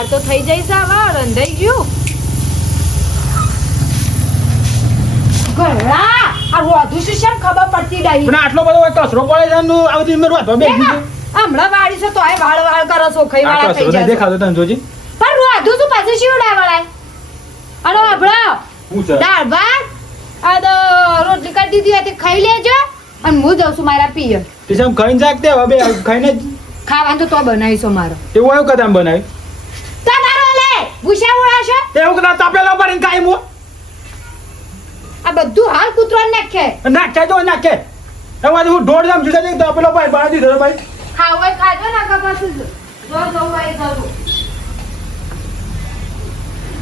દાળ તો થઈ જઈશ હવે રંધાઈ ગયું ઘણા આ રોધું શું છે ખબર પડતી નહીં પણ આટલો બધો કચરો પડે છે નું આવતી મેં રોધવા બેસી ગયું હમણાં વાળી છે તો આ વાળ કરો છો ખાઈ વાળા થઈ જાય દેખાતો તને જોજી પણ રોધું શું પાછું શીવડા વળાય અરે આપણો હું છે દાળ ભાત આ તો રોટલી કરી દીધી હતી ખાઈ લેજો અને હું જાઉં છું મારા પિયર તે સમ ખાઈને જાગતે હવે બે ખાઈને ખાવાનું તો બનાવીશો મારો એવું આવ્યું કદામ બનાવી તમારો લે ભૂસા ઉડાશો એવું કદામ તાપેલા પડીને કાઈ મો આ બધું હાલ કૂતરો નાખે નાખે જો નાખે એમાં હું દોડ જામ જુદા જઈ તાપેલો ભાઈ બાર દીધો ભાઈ ખાવ હોય ખાજો ના ખબર શું જો જો ભાઈ જો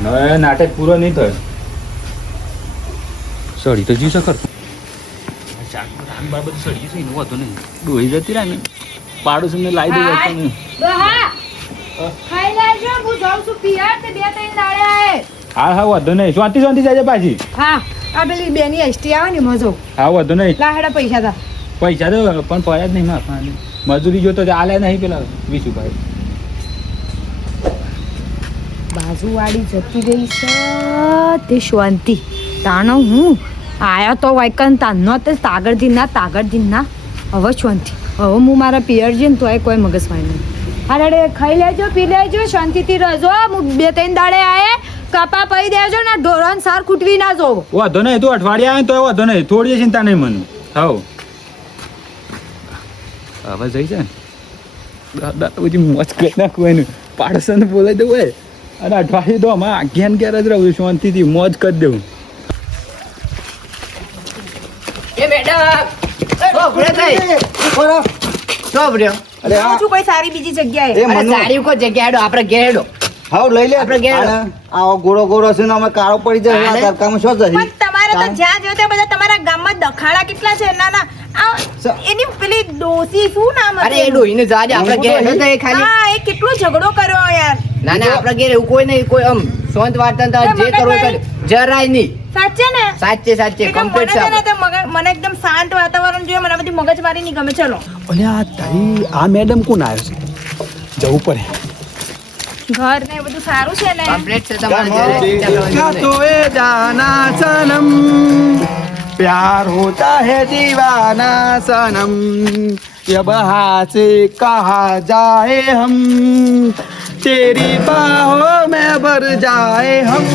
હવે નાટક પૂરો નહીં થયો સડી તો જીવ સકર બાબત સડી છે એનું વાંધો નહીં ડોહી જતી રહે ને પાડોશીને લાવી દે હા ખાઈ લેજો હું જાઉં છું પિયર તે બે ત્રણ દાડે આય હા હા વાંધો નહીં શાંતિ શાંતિ જાય પાછી હા આ પેલી બેની એસટી આવે ને મજો હા વાંધો નહીં લાહેડા પૈસા તા પૈસા તો પણ પડ્યા જ નહીં માં મજૂરી જોતો આલે નહીં પેલા વિશુભાઈ બાજુવાળી જતી રહી છે તે શાંતિ તાનો હું આયા તો વાયકન તાનો તે તાગડથી ના હવે શાંતિ હવે હું મારા પિયર જઈને તો કોઈ મગજમારી નહીં અરે ખાઈ લેજો પી લેજો શાંતિથી રહેજો હું બે ત્રણ દાડે આયે કપા પઈ દેજો ને ઢોરણ સાર ખૂટવી ના જોવો વાંધો નહીં તું અઠવાડિયા આવે તો વાંધો નહીં થોડી ચિંતા નહીં મને હાવ હવે જઈ છે ને દાદા બધી મોજ કરી નાખું એને પાડોશને બોલાવી દઉં હોય અને અઠવાડિયે તો આમાં ઘેન ઘેર જ રહું શાંતિથી મોજ કરી દઉં એ મેડમ કોઈ સારી બીજી જગ્યાએ સારી કોઈ જગ્યા હેડો આપણે ઘેર હેડો હાવ લઈ લે આપણે ઘેર હેડો. આવો ગોળો છે ને અમે કાળો પડી જાય આને? આ તડકામાં શું જઈ પણ તમારે તો જ્યાં જોયો ત્યાં બધા તમારા ગામમાં દખાડા કેટલા છે નાના એની પેલી ડોસી શું નામ અરે એ ડોહીને જાજે આપણે ઘેર હેડો તો એ ખાલી હા એ કેટલો ઝઘડો કર્યો યાર ના ના આપણે ઘેર એવું કોઈ નહીં કોઈ આમ શાંત વાર્તા જે કરવું એ કરે જરાય નહીં સાચે ને સાચે એટલે મને કમ્પ્લીટ છે ને છે તે મને એકદમ શાંત વાતાવરણ જોઈએ મને બધી મગજમારી નહીં ગમે ચલો અલ્યા તારી આ મેડમ કોણ આવ્યો છે જવું પડે ઘર ને બધું સારું છે ને કમ્પ્લીટ છે તમારે ઘરે क्या तो ये जाना सनम प्यार होता है दीवाना सनम ये बहा से कहा जाए हम तेरी बाहों में भर जाए हम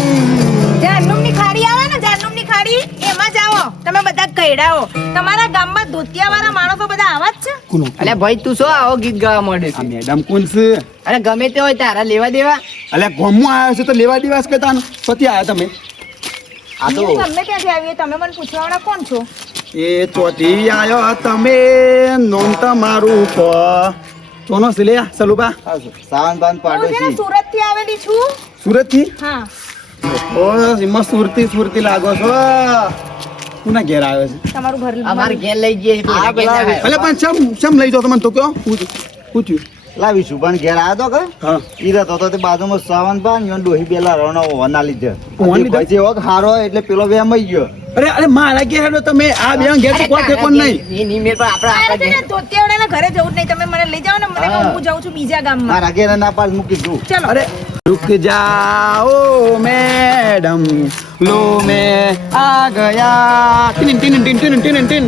જાનનુમની ખાડી આવે ને જાનનુમની ખાડી એમાં જાઓ તમે બધા કઈડાઓ તમારા ગામમાં ધોતિયાવાળા માણસો બધા આવા જ છે અલ્યા ભાઈ તું શું આવો ગીત ગાવા માંડે આ છે મેડમ કોણ છે અરે ગમે તે હોય તારા લેવા દેવા અલ્યા ગોમમાં આવ્યો છે તો લેવા દિવસ કહેતા પતિ આવ્યા તમે આ તો તમે ક્યાંથી આવીએ તમે મને પૂછવાવાળા કોણ છો એ ચોથી આવ્યો તમે નોમ તમારું કો સોનો સિલે સલુબા સાવન બાન હું છે ને સુરત થી આવેલી છું સુરત થી હા ઓ એમાં સુરતી લાગો છો કોના ઘેર આવ્યો છે તમારું ઘર અમારે ઘેર લઈ જઈએ એટલે આ ઘેર ના પેલા આવે. એટલે પણ ચમ લઈ જાઓ તમે તો કયો પૂછ્યું લાવીશું પણ ઘેર આવ્યો તો કે હા ઈરત હતો તે બાજુમાં સાવન બાન યો ડોહી પેલા રણો વના લીધે વન લીધે? પછી વખ હારો એટલે પેલો વેમાઈ ગયો અરે મારા ઘેર હેડો તમે આ બે ઘેર તો કોઈ ઠેકોન નહીં એ નહીં મેળ પણ આપણે મારે છે આપણા ને ધોતિયાવાળાના ઘરે જવું જ નહીં તમે મને લઈ જાઓ ને મને કહો, હું જાઉં છું બીજા ગામમાં મારા ઘેર ના પાસ મૂકી દઉં ચલો અરે रुक जाओ मैडम लो मैं आ गया ટીન ટીન ટીન ટીન ટીન ટીન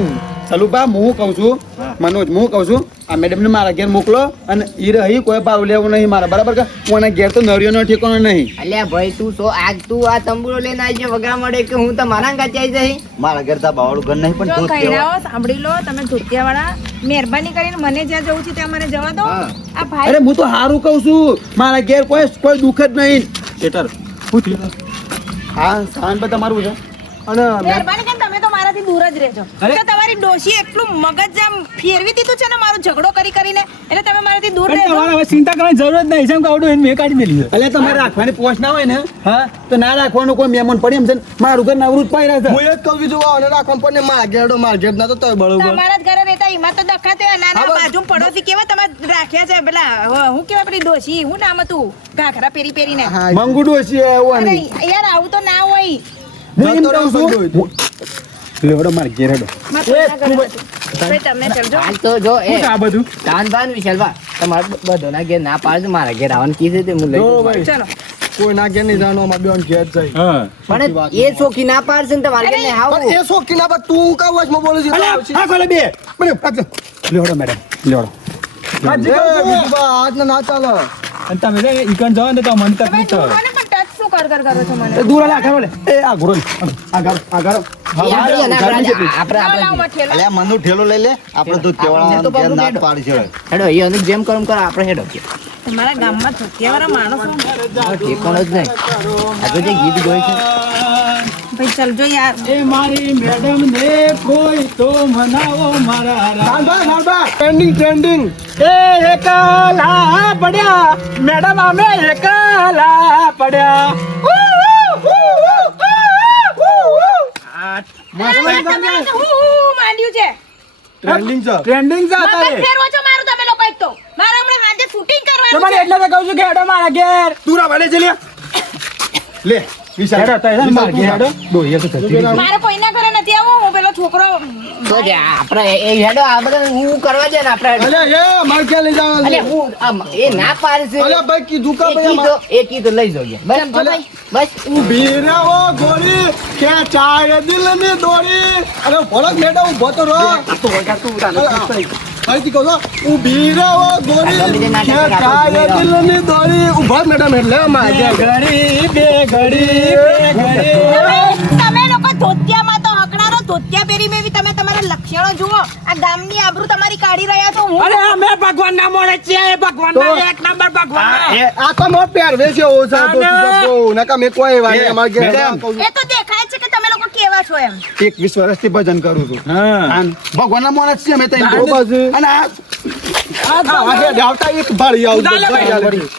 સલુબા હું કહું છું મનોજ હું કહું છું આ મેડમ ને મારા ઘેર મોકલો અને ઈ રહી કોઈ ભાવ લેવું નહીં મારા બરાબર કે હું આના ઘેર તો નરિયોનો ઠેકાણો નહીં અલ્યા ભાઈ તું સો આજ તું આ તંબુરો લઈને આવજે વગા મળે કે હું તો મારા ગાચી આવી જઈ મારા ઘેર તા બાવળું ઘર નહીં પણ જો દૂધ પીવા. કઈડાઓ સાંભળી લો તમે ધોતિયાવાળા મહેરબાની કરીને મને જ્યાં જવું છે ત્યાં મને જવા દો હા. આ ભાઈ અરે હું તો સારું કહું છું મારા ઘેર કોઈ દુઃખ જ નહીં શેટર પૂછ્યું હા સાન પર તમારું છે અને મહેરબાની કરીને તમે તો મારાથી દૂર જ રહેજો અરે. તો તમારી ડોશી એટલું મગજ આમ ફેરવી દીધું છે ને મારો ઝઘડો કરીને એટલે તમે મારાથી દૂર રહેજો તમારે હવે ચિંતા કરવાની જરૂર જ નહીં જેમ કે આવડું એને મેં કાઢી મેલી એટલે તમારે રાખવાની પોસ્ટ ના હોય ને હા તો ના રાખવાનું કોઈ મહેમાન પડી એમ છે ને મારું ઘર નવરું જ પાઈ રહ્યા છે હું એ જ કહું છું આને રાખવાનું પણ માર્કેટ ના તો તોય બળવું તમારા જ ઘરે રહેતા એમાં તો દખાતે નાના બાજુ પડોશી કેવા તમે રાખ્યા છે પેલા હું કેવા પેલી ડોશી હું નામ હતું ઘાઘરા પેરીને મંગુડું હશે એવું અરે નહીં યાર આવું તો ના હોય હું એમ કહું છું લેવડો માર ઘેર હેડો મારા ઘરે હતું. ભાઈ તમે ચલજો હાલ તો જો એ શું છે આ બધું દાન બાન વિશાલવા તમારે બધાના ઘેર ના પાડે મારા ઘેર આવવાનું કીધું તે હું લઈ જો જાઉં. ભાઈ ચલો કોઈ ના ઘેર નહીં જાણો અમારે બેન ઘેર જાય હા પણ એ ચોખી ના પાડશે ને તમારે ઘેર નહીં આવું. પણ એ શોખી ના પણ તું કાં વચમાં બોલે છે હા ખોલે બે મને પાછો લેવડો મેડમ લેવડો બીજુબા આજ ના ચાલે અને તમે છે ને ઈકણ જાઓ ને તો મને તમે તકલીફ જુઓ થાય ને પણ ટચ શું કરો છો મને દૂર આલે આગળ બોલે એ આ ઘોડો આ ઘર એ આવડી અને આપણે લાવો માં ઠેલો. અલ્યા મનનું ઠેલો લઈ લે આપણે તો કેવડા ઘેર ના જ પાડી છે હેડો એ અનુક જેમ કરો એમ કરો આપણે હેડો તમારા ગામમાં ધોતિયાવાળા માણસો ઠેકોણ જ નહીં આ તો જે ગીત ગોય છે ભાઈ ચલજો યાર એ મારી મેડમ ને કોઈ તો મનાવો મારા ટ્રેન્ડિંગ એ એકલા પડ્યા મેડમ અમે એકલા પડ્યા તમે તો હું માંડ્યું છે ટ્રેન્ડિંગ છે ટ્રેન્ડિંગ છે મગજ અત્યારે ફેરવો છો મારું તમે લોકો એક તો મારે હમણાં સાંજે શૂટિંગ કરવાનું તમારે એટલે તો કહું છું કે હેડો મારા ઘેર તું રા વાલે છે લે વિશાલ હેડો તો એને મારા ઘેર હેડો દોરીએ તો થતી છે. મારે કોઈના ઘરે નથી આવવું હું પેલો છોકરો તો જે આપણે એ હેડો આ બધા હું કરવા જાય ને આપણે અલ્યા એ માર ક્યાં લઈ જવાનું અલે છે હું એ ના પાડશે અલ્યા ભાઈ કીધું કા એ ભાઈ કીધું એ કીધું લઈ જાઉં બસ સમજો ભાઈ બસ ઊભી રહો ગોરી કે ચાય દિલ ની દોરી અરે ભોળક મેડમ ઉભો તો રહો ફરીથી કહો છો ઊભી રહો ગોરી કે ચાય દિલ ની દોરી ઉભો મેડમ એટલે માજે ઘડી બે ઘડી તમે લોકો ધોતિયામાં તો હકડારો ધોતિયા પહેરી મેવી તમે તમારા લક્ષણો જુઓ આ ગામની આબરૂ તમારી કાઢી રહ્યા છો હું અરે અમે ભગવાન ના મોડે છીએ ભગવાન ના એક નંબર ભગવાન આ તો મો પહેરવે છે ઓછા તો નકા મે કોઈ વાત નહીં અમાર ઘેર મેડમ. એ તો દેખાય છે કે તમે લોકો કેવા છો એમ 21 વર્ષથી ભજન કરું છું હા આન ભગવાનના માણસ છીએ અમે તઈ બાજુ. અને આ આ હે આવતા એક ભાળી આવું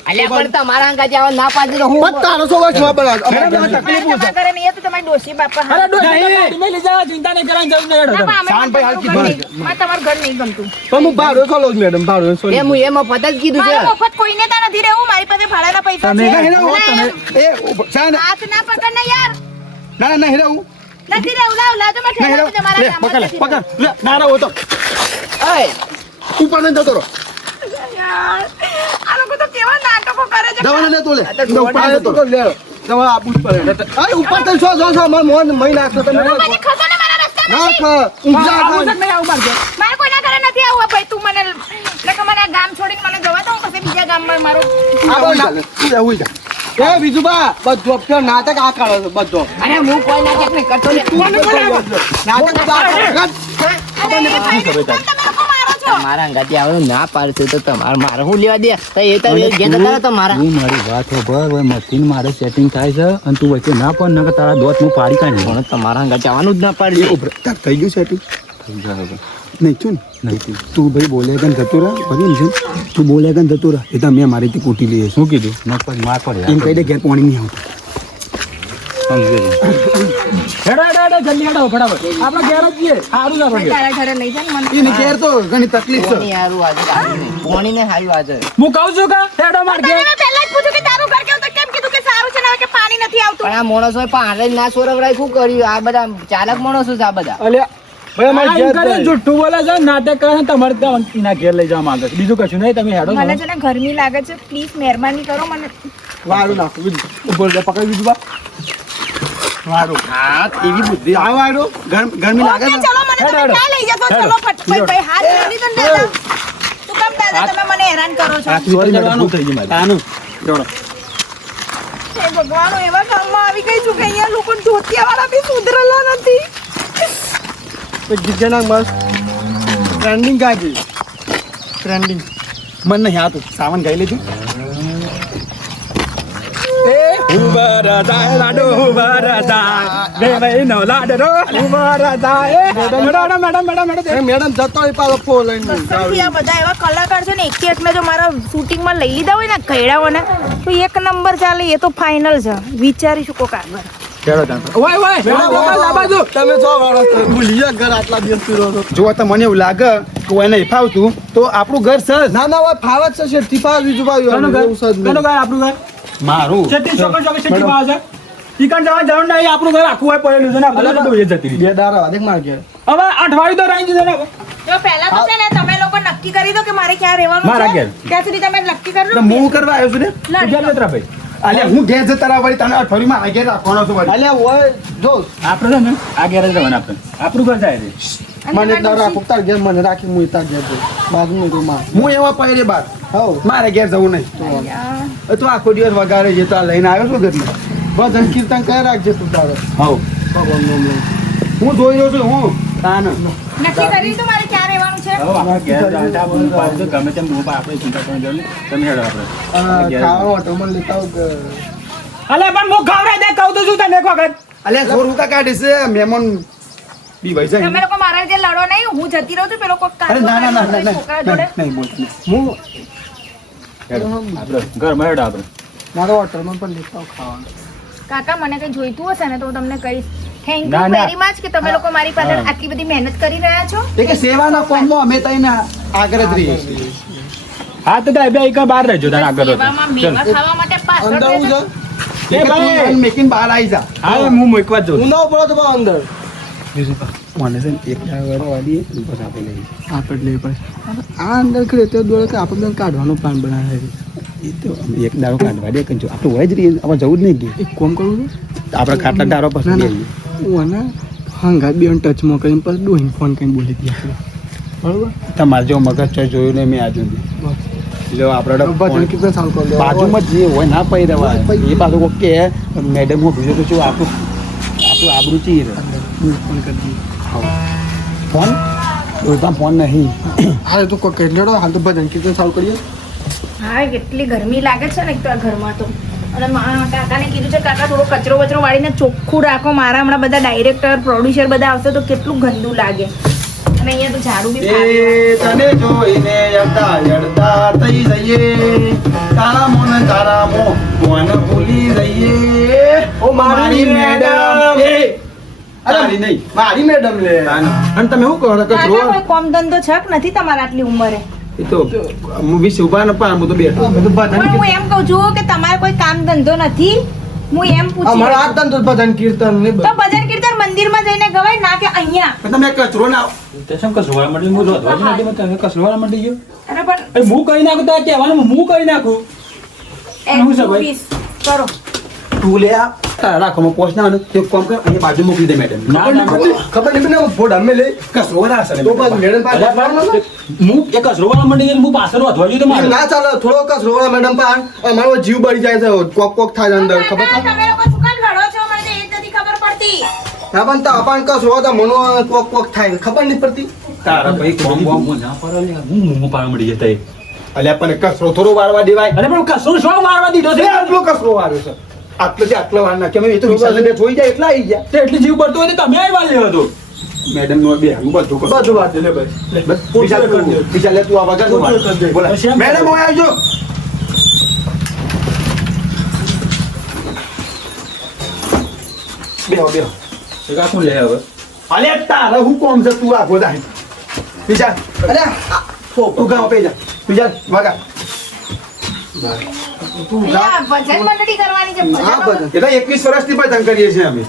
અલ્યા પણ તમારા અંગા જાવ ના પાડે તો હું પણ તારો સો વર્ષ માં બના મારે તમારા ઘરે નહીં તો તમારી ડોશી બાપા અરે ડોસી મેં લઈ જવા ચિંતા નહીં કરવાની જરૂર નહીં હેડો ના, પણ અમે તમારું ઘર નહીં- મને તમારું ઘર નહીં ગમતું પણ હું ભાડો સોલો મેડમ ભાડો સોલો એમ હું એમાં પતા જ કીધું છે મારે મફત કોઈને ત્યાં નથી રહેવું મારી પાસે ભાડાના પૈસા તમે છે હેરાન હો, ના, તમે. એમ. એ સાન હાથ ના પકડ ને યાર ના ના હેરા હું નથી રહેવું લાવ લાવ તમે ઠેલો હેરા તમારા લે ગામમાં પકડ નથી પકડ લે ના રહો તો ઓય ઉપર ને જતો રહો રહેવું. યાર, આ લોકો તો કેવા નાટકો કરે છે દવાને લે તો લે આ તો ઉપર તો લે તમારે આપવું જ પડે આ ઉપર તો છો છો અમાર મોન મહી નાખતો તમે મને ખસો ને મારા રસ્તામાં ના ખા ઊંઘા આવું છે ખા કે નહીં આવું મારે ઘેર? મારે કોઈના ઘરે નથી આવવું ભાઈ તું મને એટલે મને આ ગામ છોડીને મને જવા દો હું પછી બીજા ગામમાં મારું આ બોલ ના ઉઈ જા એ બીજું બા બધો અક્ષર નાટક આ કાઢો છો બધો અરે હું કોઈ નાટક નહીં કરતો ને નાટક બા અરે એ ભાઈને તમે લોકો મારો છો મારા અંગાથી આવવાનું ના પાડશે તો તમારે મારે હું લેવા દે તો એ તો ઘેર જતા રહો તમારા તું મારી વાત હોભળ મશીન મારે સેટિંગ થાય છે અને તું વચ્ચે ના પણ નકર તારા દોત હું પાડી કાઢી પણ તમારા અંગાથી આવવાનું જ ના પાડશે તાર થઈ ગયું સેટિંગ નહીં છું ને નહીં તું ભાઈ બોલે ગન જતો રહે બની છે તું બોલે ગન જતો રહે એ તો મેં મારીથી કૂટી લઈએ શું કીધું નકર માર પડે એમ કહી દે ઘેર પાણી નહીં આવતું હેડો હેડો હેડો જલ્દી હેડો ફટાફટ આપણે ઘેર જ છીએ સારું ના પડે તારા ઘરે લઈ જાય ને મને એને ઘેર તો ઘણી તકલીફ છે પોણી હારું આજે આવ્યું નહીં. પોણીને હારું આજે હું કહું છું કે હેડો માર ઘેર મેં પહેલા જ પૂછ્યું કે તારું ઘર કેવું તો કેમ કીધું કે સારું છે ને હવે કે પાણી નથી આવતું પણ આ માણસો પાડે ના સોરવડાય શું કર્યું આ બધા ચાલક માણસો છે આ બધા અલ્યા ભાઈ અમાર આ એમ ઘેર કરીને જાય. જુઠ્ઠું બોલે છે નાટક કરે છે તમારે ત્યાં એના ઘેર લઈ જવા માંગે છે બીજું કશું નહીં તમે હેડો મને છે ને ગરમી લાગે છે પ્લીઝ મહેરબાની કરો મને વારું નાખો બીજું ઉપર લે પકડી બીજું બા વારું હા એવી બુદ્ધિ આ વારું ગરમી લાગે ઓકે, છે ચલો મને તમે ક્યાં લઈ જશો ચલો ફટફટ ભાઈ હાથ જોડી દો ને દાદા તું કેમ દાદા તમે મને હેરાન કરો છો કરવાનું થઈ ગયું મારે તાનું હે ભગવાન હું એવા ગામમાં આવી ગઈ છું કે અહીંયા લોકો ધોતિયાવાળા બી સુધરેલા નથી જણા મસ્ત ટ્રેન્ડિંગ કાજી ટ્રેન્ડિંગ મન નહીં આતું સાવન ગઈ લેજો ઉભા જાય લાડો ઉભા જાય બે મહિનો લાડો ઉભા જાય મેડમ મેડમ જતો હોય પાછો ફોન લઈને કસમથી આ બધા એવા કલાકાર છે ને એક એકને જો મારા શૂટિંગમાં લઈ લીધા હોય ને કૈડાઓને તો એક નંબર ચાલે એ તો ફાઇનલ છે વિચારીશું કોક આગળ ઓય ઓય આ બાજુ તમે જો વાળો તો ભૂલી ગયા ઘર આટલા દિવસથી રહો છો. જો તો મને એવું લાગે કે કોઈ નહીં ફાવતું તો આપણું ઘર સર ના ના હોય ફાવત છે શેઠથી ફાવ બીજું પાવ્યું કોનું ઘર એવું સજ કોનું ઘર આપણું ઘર મારું છેટી ચોકડ છેટી પાસે ઈકણ જવા જવાનું નહીં આપણું ઘર આખું હોય પડેલું છે ને આપણે તો એ જતી રહી બે દારા અધિક માર ગયા હવે અઠવાડિયું તો રહી જશે ને જો પહેલા તો છે ને તમે લોકો નક્કી કરી દો કે મારે ક્યાં ત્યાં રહેવાનું મારા છે ઘેર. ત્યાં સુધી તમે નક્કી કરી તો લો હું કરવા આવ્યો છું ને તું કેમ નથી ભાઈ અલ્યા હું ઘેર જતા રહ્યા વળી તને અઠવાડિયું મારા ઘેર રાખવાનો છું વળી અલ્યા હોય જો આપણે છે ને આ ઘેર જ રહેવાનું આપણે આપણું ઘર જાય છે અને મને તમારા ના રાખો તાર ઘેર મને રાખી હું તાર ઘેર જઉં બાજુનો રૂમ માં હું એવા પહેરે બાર હવ મારે ઘેર જવું નહીં ડોશી. તું આખો દિવસ વગાડે છે તો આ લઈને આવ્યો છું ઘરમાં ભજન કીર્તન કઈ રાખજે તું તારે હવ ભગવાન નામ લઈને. હું જોઈ રહ્યો છું હું તાન નક્કી કરી તો મારે ક્યાં રહેવાનું છે હવે આપણે ઘેર જાણતા બધું પાડું તો ગમે તેમ હું આપણે ચિંતા કરવાની જરૂર નહીં. તમે હેડો આપણે ખાવા માટે મને લેતા આવો કે અલે પણ હું ખવડાવી દે કહું તો શું તને એક વખત અલ્યા સોર ઉતા કાઢીશ મહેમાન બી ભાઈ છે તમે લોકો મારા રીતે લડો નહીં હું જતી રહું છું પેલો કોક અરે ના ના ના ના કાઢો છોકરા જોડે નહીં બોલ હું હેડો આપણે ઘરમાં હેડો આપણે મારા હોટલમાં પણ લેતા આવો ખાવાનું કાકા મને કઈ જોઈતું હશે ને તો હું તમને કહીશ થેન્ક ના, યુ ના. વેરી મચ કે તમે લોકો મારી પાછળ આટલી બધી મહેનત કરી રહ્યા છો એ કે સેવાના કોમમાં અમે તઈને આગળ જ રહીએ છીએ હા તો બે એક બહાર રહેજો તારે આગળ રહેજો. સેવામાં ચલ. મેવા ખાવા માટે પાછળ અંદર હું રહેજો. છે એ ભાઈ. તું મેકીને બહાર આવી જા હા હું મૂકવા જ હું જાઉં ના પડો તો બા અંદર મને છે ને એક દાડો વાળી બસ આપણે લઈએ આપણે લઈ પડે આ અંદર કરે તો દોડે કે આપણે કાઢવાનો પ્લાન બનાવે એ તો અમે એક દાડો કાઢવા દે કંજો આપણે હોય જ રહીએ આપણે જવું જ નહીં કે એક કોમ કરું આપણે ખાટલા દાડો ના પછી ના લઈએ હું આને હંગા બે ટચમાં કરીને પછી ડોહીને ફોન કરીને બોલી દઈએ આપણે બરોબર તમારે જો મગજ છે જોયું નહીં મેં આજ સુધી એટલે આપણે ભજન કીર્તન ચાલુ કરી દો બાજુમાં જે હોય ના પૈ રહેવાય એ પાછું કોક કે મેડમ હું બીજો તો શું આપણું આબરૂ ચી રહે ફોન કરી દઈએ ફોન ઓળતા ફોન નહીં હાલ તો કોઈ કહી લેડો હાલ તો ભજન કીર્તન ચાલુ કરીએ હા કેટલી ગરમી લાગે છે ને એક તો આ ઘરમાં તો અને કાકાને કીધું છે કાકા થોડો કચરો વચરો વાળીને ચોખ્ખું રાખો મારા હમણાં બધા ડાયરેક્ટર પ્રોડ્યુસર બધા આવશે તો કેટલું ગંદુ લાગે અને અહીંયા તો ઝાડુ બી ફાવી એ તને જોઈને યડતા યડતા થઈ જઈએ તારા મોન તારા મોન ભૂલી જઈએ ઓ મારી મેડમ. એ તારી નહીં મારી મેડમ લે અને તમે શું કહો છો કાકા કચરો કોઈ કોમ ધંધો છે કે નથી તમારા આટલી ઉંમરે એ તો હું વીસ ઉભા ન પા હું તો બેઠો પણ હું એમ કહું છું કે તમારે કોઈ કામ ધંધો નથી હું એમ પૂછું અમારા આ ધંધો ભજન કીર્તન ને તો ભજન કીર્તન મંદિરમાં જઈને ગવાય ના કે અહીંયા પણ તમે કચરો ના તે શેમ કસરવા માંડી હું રોધવા જ નથી તમે કસરવા માંડી ગયો અરે પણ અરે હું કરી નાખું તો કહેવાનું હું કરી નાખું શું છે ભાઈ? વીસ કરો તું લે આ તારા રાખોમાં પોસ્ટ ના એક કામ કર અહીંયા બાજુ મોકલી દે મેડમ ના, ના, ખબર નહીં મને ફોડ અમે લે કચરો ના હશે તો બસ મેડમ પાસે અલ્યા પણ હું એ કસરવા માંડી ગયો હું પાછળ રોધવા ગયો તો મારે ના ચાલે થોડો કચરો વાળા મેડમ પાસે અમારો જીવ બળી જાય છે કોક કોક થાય અંદર ખબર છે તમે લોકો શું કામ લડો છો મને તો એ જ નથી ખબર પડતી ના પણ તો આપણ કચરો તો મનો કોક કોક થાય ખબર નહીં પડતી તારા ભાઈ કોમ બોમ હું ના પાડો લે હું પાડવા મળી જતા એ. અલ્યા પણ કચરો થોડો વારવા દેવાય અરે પણ કસરો શું મારવા દીધો એ છે આટલો કચરો વાર્યો છે આટલો છે આટલો વાર નાખ્યો એ તો વિશાલ બે જોઈ જાય એટલા આવી ગયા તે એટલી જીવ પડતો હોય તો તમે આવ્યા લેવો તો મેડમ નો બે હું બધું કરું બધું વાત લે બસ બસ વિશાલ વિશાલ તું આ વગર કરી દે. બોલા શેમ? મેડમ હું આવજો બેહો બેહો એક આ કોણ લે હવે અલ્યા તારા હું કોમ છે તું આખો દાય વિશાલ અલ્યા તું ગાવ પે જા વિશાલ વગા તું જા અહીંયા ભજન મંડળી કરવાની છે હા ભજન ભજન એટલે 21 વર્ષથી પતંગ કરીએ છીએ અમે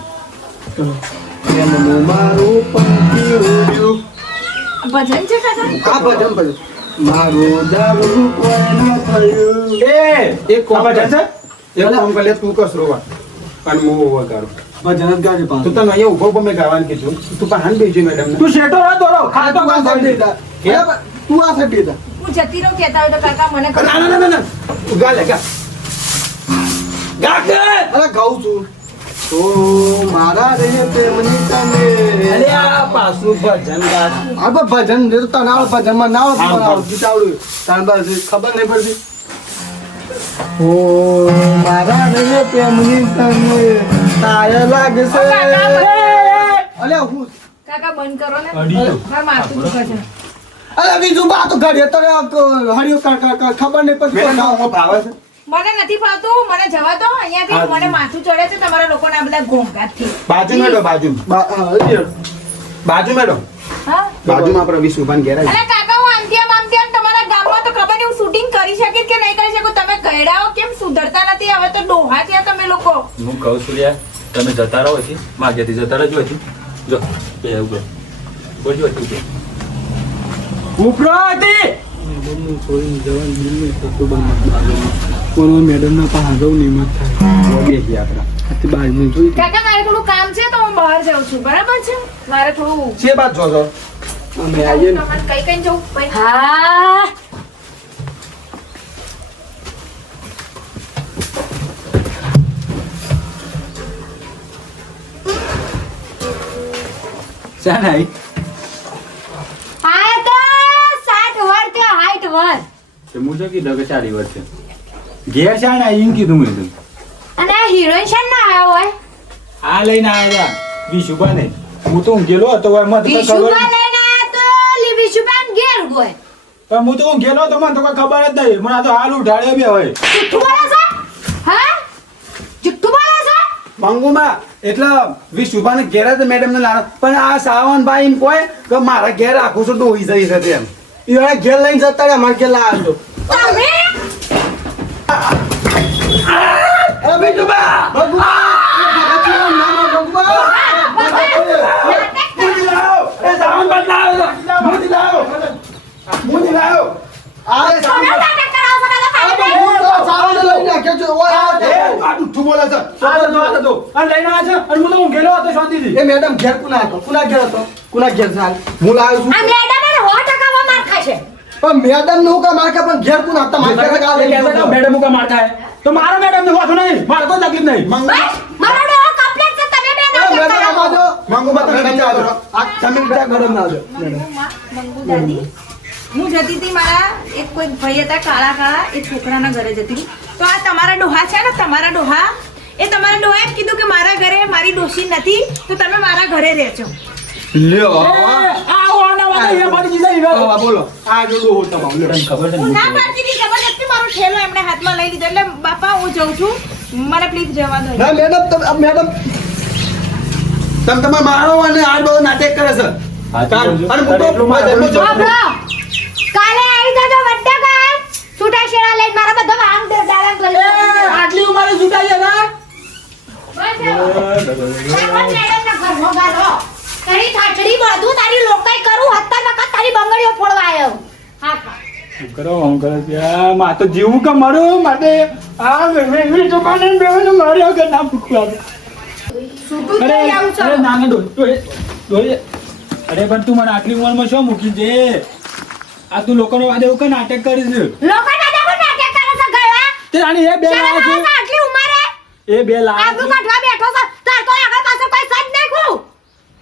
મારું પંખીયું ભજન છે કાકા આ ભજન ભજન મારું દારૂ કોઈ ન થયું એક કોમ છે એક કોમ કરે તું કસરો વા અને હું વગાડું ભજન જ ગાજે તું તને અહીંયા ઉભો ઉભો મેં ગાવાનું કીધું તું પણ હાન બેસી મેડમ તું શેટો ના દોડો ખાતો તું આ કામ સાઈડ દે. તું આ સાઈડ દે. હું જતી રહું કહેતા હોય તો કાકા મને ખબર ના ના ના ના તું ગા લે ગા ગા કે અરે ગાઉં છું તો મારા રે પ્રેમની તને અલ્યા પાછું ભજન ગા આ બા ભજન જે તો તને આવડે ભજનમાં ના આવડે પણ આવડતું આવડ્યું તાર બસ ખબર નહીં પડતી ઓ મારા રે પ્રેમની તને તાય લાગશે અલ્યા હું કાકા બંધ કરો ને અડી જાઉં. મારું માથું દુખે છે અલ્યા બીજું બા તો ઘડીએ તો હરિયો ખબર નહીં પડતી મેડમ હું ભાવે છે મને નથી ફાવતું મને જવા દો અહીંયાથી મને માથું ચડે છે તમારા લોકોના બધા ઘોંઘાટથી બાજુ મેડમ બાજુ બાજુ મેડમ હા બાજુમાં આપણે વીસ ઉભાન ઘેર આવી. અરે કાકા હું આમથી આમ તમારા ગામમાં તો ખબર નહીં હું શૂટિંગ કરી શકીશ કે નહીં કરી શકું તમે ગયડાઓ કેમ સુધરતા નથી હવે તો ડોહા થયા તમે લોકો હું કહું છું યાર તમે જતા રહો છે માગ્યાથી જતા રહેજો હજી જો બે ઉભો બોલજો હતી ઉપરો હતી મમ્મી છોડીને જવાનું દિલનું થતું બંધ કોનો મેડમના પાસે આગળ નિમત થાય બેસી આપણા બાજુ જોઈ કાકા મારે થોડું કામ છે તો હું બહાર જાઉં છું બરાબર છે મારે થોડું છે બાત જો છો અમે આવીએ ને તમારે કઈ કઈ જવું ભાઈ હા શા નહીં આ તો 60 વર કે 60 વર તો હું શું કીધું કે 40 વર્ષ છે ઘેર શા ના એમ કીધું મેં તું અને આ હિરોઈન છે ને આવ્યો હોય આ લઈને આવ્યા હતા વિશુભા ને હું તો ઊંઘેલો હતો હોય મને તો કઈ ખબર વિશુબા લઈને આયા તો વિશુબાન ઘેર ગયો પણ હું તો ઊંઘેલો હતો મને તો કોઈ ખબર જ નહીં મને આ તો હાલ ઉઠાડ્યો બે હોય જુઠ્ઠું બોલે છે હા જુઠ્ઠું બોલે છે મંગુમાં એટલે વિશુભાને ઘેર જ મેડમ ને લાવે પણ આ સાવનભાઈ એમ કહે કે મારા ઘેર આખું છું ડોહી જઈ છે તેમ ઈવાળા ઘેર લઈને જતા રહ્યા અમારે ઘેર લાવ્યો તમે એ બીજુબા ભગવા એ મેડમ ઘેર કુના હતો કુના ઘેર હતો કુના ઘેર ચાલ હું લાવ્યો છું આ મેડમ ને 100% માર ખાશે પણ મેડમ નું કા માર્કે પણ ઘેર કુના હતા મારે ઘરે કાલે મેડમ કા માર થાય તો મારો મેડમ ને વાંધો નહીં મારે કોઈ તકલીફ નહીં બસ મારો ડોહો કમ્પ્લીટ છે તમે બે ના મેડમ કરાવો આજો મંગુમાં તમે મેડમ બીજા આજો આ તમે બીજા મેડમ ના આજો મંગુ દાદી હું જતી હતી મારા એક કોઈ ભાઈ હતા કાળા કાળા એ છોકરાના ઘરે જતી હતી તો આ તમારા ડોહા છે ને તમારા ડોહા એ તમારા ડોહા એમ કીધું કે મારા ઘરે મારી ડોશી નથી તો તમે મારા ઘરે રહેજો લ્યો બોલો આ જો ડોહો તમારો લ્યો. ખબર છે હું ના પાડતી હતી જબરદસ્તી મારો ઠેલો એમણે હાથમાં લઈ લીધો એટલે બાપા હું જઉં છું મને પ્લીઝ જવા દો ના મેડમ મેડમ તમે તમારે મારો અને આ બધો નાટક કરે છે અને હું તો મારા ઘરનો બાબરો કાલે આવી જજો વડ્ડા ગામ છૂટા શેરા લઈને મારા બધા વાંગ દે દાડા કરી આટલી ઉંમરે છૂટાઈ ગયા બસ મેડમ ના ઘરનો ગાલો તારી થાચડી બધું તારી લોકાઈ કરું હત્તા નકા તારી બંગડીઓ ફોડવા આવ્યો હા કરો હું કરે ત્યાં માં તો જીવું કે મરું માટે આ વેવી દુકાને બેવાનો માર્યો કે ના ભૂખવા છૂટું અરે થઈ આવું અરે છું નાના ડોય અરે પણ તું મને આટલી ઉંમરમાં શું મૂકી દે આ તું લોકોનો વાદે એવું કે નાટક કરીશ લોકો ના દેખો નાટક કરે છે ગળવા તે આની એ બે લાયા છે આટલી ઉંમરે એ બે લાયા આગળ છે કાઢવા બેઠો છે તાર તો આગળ પાછળ કોઈ સજ નહીં કુ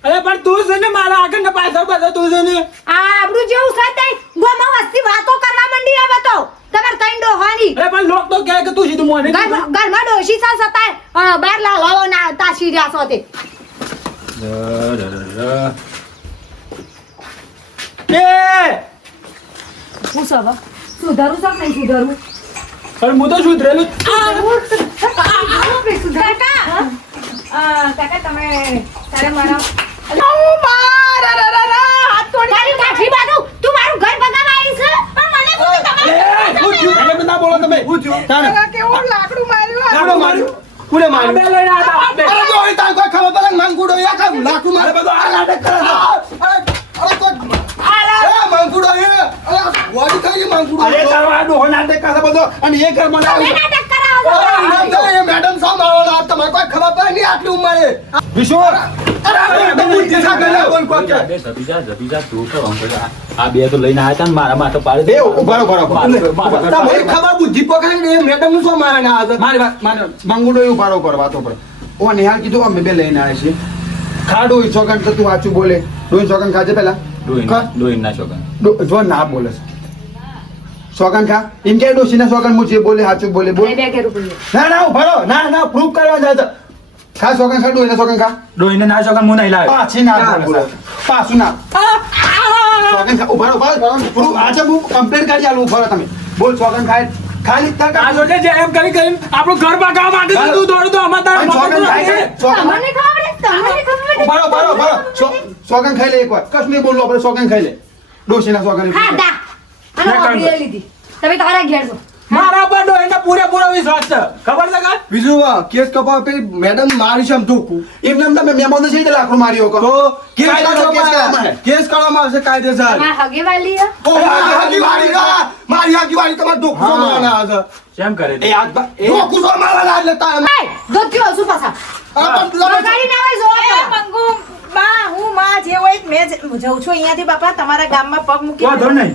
અરે પણ તું છે ને મારા આગળ ને પાછળ પાછળ તું છે ને આ આબરૂ જેવું સજ નહીં ગોમાં વસ્તી વાતો કરવા મંડી આવે તો તમાર તઈન ડોહાની અરે પણ લોક તો કહે કે તું સીધું મોને ઘરમાં ડોશી સા સતાય બાર લાવો ના તાસી રહ્યા છો તે એ હું સવા સુધારું સબ નહીં સુધારું પણ હું તો સુધરેલું કાકા તમે તારે મારા તારી કાઠી બાજુ તું મારું ઘર બગાડવા આવી છે પણ મને પૂછું તમારે ના બોલો તમે કેવું લાકડું માર્યું કાડો માર્યું કોને માર્યું બે લઈને આવ્યા બે અરે જો એ તાર કોઈ ખબર પડે મંગુડો યા કામ લાખું મારે બધો આ નાટક કરે છે અરે કોઈ એ મંગુડો એ અરે વાડી થઈ મંગુડો અરે તારો ડોહો નાટક કરે બધો અને એ ઘર મને તમે નાટક કરાવો છો એ મેડમ સામે આવડા તમારે કોઈ ખબર પડે નહીં આટલી ઉંમરે વિશુ અરે બુદ્ધિ સા કરે બોલ કોઈ કે જબીજા તું તો આમ કરે. આ બે તો લઈને આવ્યા હતા ને મારા માથે પાડી એ ઉભા રહો, ઉભા રહો. તમને ખબર બુદ્ધિ પકડી એ મેડમ નું શું મારે ના આજે મારી વાત મારે મંગુડો એવું પારો પર વાતો પર ઓ નેહાલ કીધું અમે બે લઈને આવ્યા છીએ ખાડો ચોકન તો તું વાંચું બોલે ડોઈ ચોકન ખાજે પેલા ડોઈન ના છોકરા જો ના બોલે છે સોગન ખા એમ કે ડોશી ના સોગન મુજે બોલે સાચું બોલે બોલ બે કે રૂપિયા ના ના ઉભા રહો ના ના પ્રૂફ કરવા જાય તો ખા સોગન ખા ડોઈ ના સોગન ખા ડોઈને ના છોકરા હું નહીં લાવ્યો પાછી ના બોલે પાછું ના સોગન ખા ઉભા રહો પ્રૂફ આજે હું કમ્પ્લેટ કરી આલું ઉભા રહો તમે બોલ સોગન ખાય ખાલી તાર આ જોજે જે એમ કરી કરીને આપણું ઘર બગાવવા માટે તો તું દોડ તો અમાર સોગન ખાય છે સોગન તમને ખબર છે તમને ખબર ઉભા રહો સોગન ખાઈ લે એકવાર કશ નહીં બોલવું આપણે સોગન ખાઈ લે ડોશી ના સોગન હા દા અને ઓબરી લીધી તમે તારા ઘેર છો મારા પર ડોઈને પૂરેપૂરો વિશ્વાસ છે ખબર છે કા બીજું કેસ કપાવ પેલી મેડમ મારી છે આમ ધોકું એમ નામ તમે મહેમાન છે લાકડું માર્યો તો કેસ કાયદેસર કેસ કરવામાં કરવામાં આવે. કેસ કરવામાં આવશે કાયદેસર તમાર હગેવાલી હે? ઓ હાકી વાળી ના કુસો મારવાના આવે કેમ કરે એ હાથ બા- છે એ કુસો મારવાના એટલે તારે ગોત્યો હશું પાછા આ પણ લડો. બગાડી ના હોય જોવા એ તો. મંગુ બા હું માં જે હોય મેં જઉં છું અહીંયાથી બાપા તમારા ગામમાં પગ મૂકી વાંધો નહીં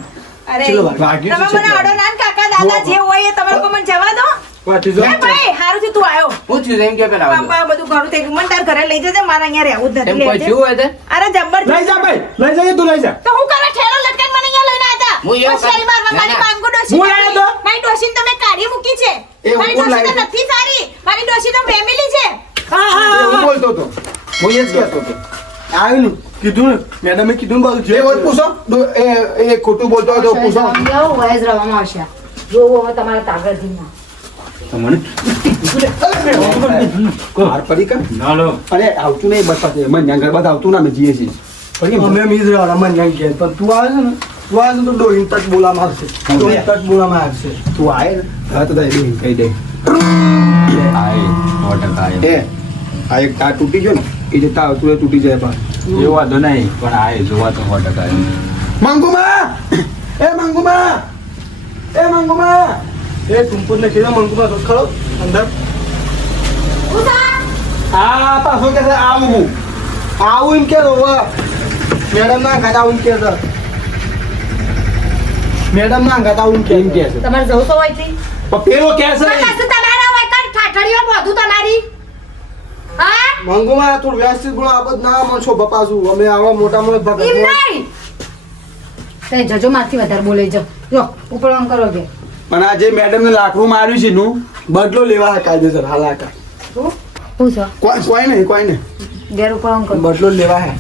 અરે ચલો તમે ભાગ્ય મને અડો ના ને કાકા દાદા જે હોય એ તમારે કોઈ મને જવા દો વાંચી જો એ ભાઈ હારું છે તું આવ્યો હું થયું એમ કે પેલા બાપા બધું ઘણું થઈ ગયું મને તાર ઘરે લઈ જજે મારે અહીંયા રહેવું જ એમ નથી કોઈ લેજે. થયું હોય તે? અરે જબરજસ્ત લઈ જા ભાઈ લઈ જા તું લઈ જા તો હું કરે ઠેલો લટકન મને અહીંયા લઈને આવ્યા હું એવું હોશિયારી મારવા ના, મારી ના. માંગુ ડોશી હું આવ્યો તો? મારી ડોશીને તમે કાઢી મૂકી છે એ મારી હું ડોશી તો લાવી. નથી સારી મારી ડોશી તો ફેમિલી છે એ હું બોલતો હતો હું એ જ કહેતો હતો આવ્યું ને કીધું ને મેડમે કીધું ને બધું જે વાત પૂછો એ ખોટું બોલતો હતો પૂછો સમજાવો વયસ રવામાં આવશે જોવો હવે તમારા તાગડધીમાં હાર પડી કા ના લો અરે આવતું નહીં બસ પાસે મને ત્યાં ગરબા આવતું ના અમે જઈએ છીએ પડી અમે મીજ રહ્યા રમણ નહીં કે પણ તું આવે છે ને તું આવે છે તો ડોહીન તક બોલા મારશે ડોહીન તક બોલા મારશે તું આય ને હા તો તારે બેન કહી દે એ આ એક તાર તૂટી ગયો ને એ જે તાર આવતું હોય તૂટી જાય પાછું. એ વાંધો નહીં પણ આ જોવા તો 100% મંગુમા એ મંગુમા એ મંગુમા એ ટુંપુર ને કીધું મંગુમાં તો ખરો અંદર આ પાછો કે છે આવું હું આવું એમ કે રોવા મેડમ ના ખાતા આવું કે છે મેડમ ના ખાતા આવું કે એમ કે છે તમારે જવું તો હોય થી પણ પેલો કે છે કશું તમારા હોય કાંઈ ઠાઠડીઓ બધું તમારી હા મંગુમાં થોડું વ્યવસ્થિત ગુણ આબદ ના મળશો બપાસું અમે આવા મોટા મોટા એમ ભગત નહીં તે જજો મારથી વધારે બોલે જો જો ઉપરવામ કરો કે પણ આ જે મેડમ ને લાકડું માર્યું છે નું બદલો લેવા હે કાયદેસર હાલાકા પૂછો કોઈ નહીં ઘેર ઉપરવામ કરો બદલો લેવા હે